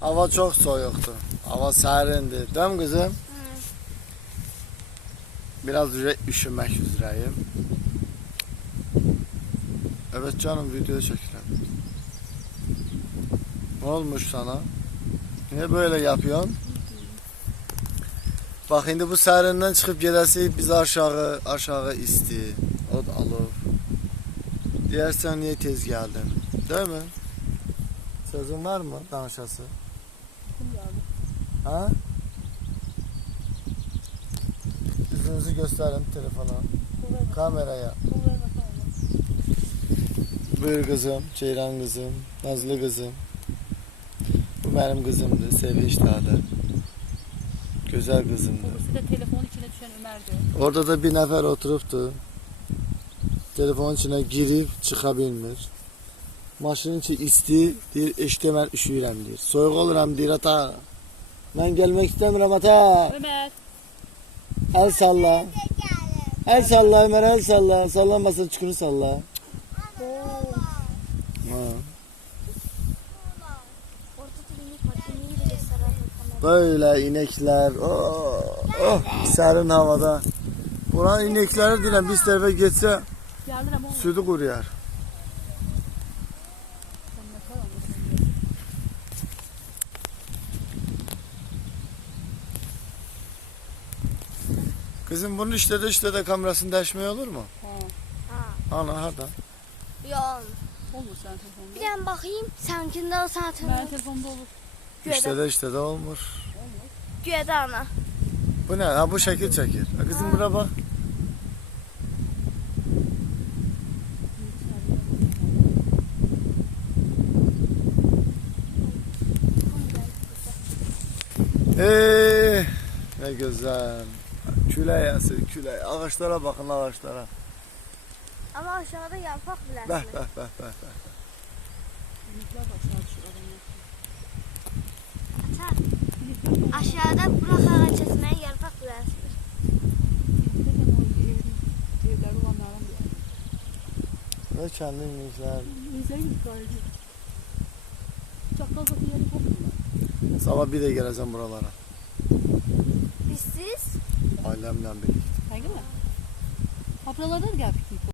Hava çok soğuktu. Hava serindi. Değil mi kızım? Biraz üre- üşümek üzereyim. Evet canım video çekiyorum. Ne olmuş sana? Niye böyle yapıyorsun? Bak şimdi bu serinden çıkıp gelesi biz aşağı aşağı isti. O da alır. Diyersen niye tez geldin? Değil mi? Sözün var mı danışası? Ha? Yüzünüzü gösterin telefona. Kameraya. Buyur kızım, Ceylan kızım, Nazlı kızım. Bu benim kızımdı, Sevinç Dağ'da. Güzel kızımdı. Babası da telefonun içine düşen Ömer'di. Orada da bir nefer oturuptu. Telefonun içine girip çıkabilmir. Maşının içi isti, üşüyürəm deyir. Soyuq oluram deyir ata. Ben gelmek istemiyorum ata. Ömer. El salla. El salla Ömer el salla. Sallanmasa çukunu salla. Ha. Böyle inekler. Oh, oh, serin havada. Buranın inekleri dilen bir tarafa geçse sütü kuruyar. Sen ne kadar anlasın. Kızım bunun işte de işte de kamerasını değişmeye olur mu? Ha. Ana hadi. Yok. Olur sen telefonda. Bir tane bakayım. Seninkinde o zaten. Ben telefonda olur. İşte de işte de olmuş. Güyede ana. Bu ne? Ha bu şekil çekir. Ha, kızım buna bak. Ee, ne güzel. Küley yası, küley. Ağaçlara bakın ağaçlara. Ama aşağıda. Büyükler de aşağı düşür adamlar. Ata, Aşağıda bırak ağaç kesmeye yaprak bile. Bizde de o evin evler olanlardan bir yer. Ve kendin güzel. Bize git gayet. Çakal bakı yeri. Sabah bir de geleceğim buralara. Biz siz Ailemle birlikte. Saygı mı? Hapralarda da gel piknik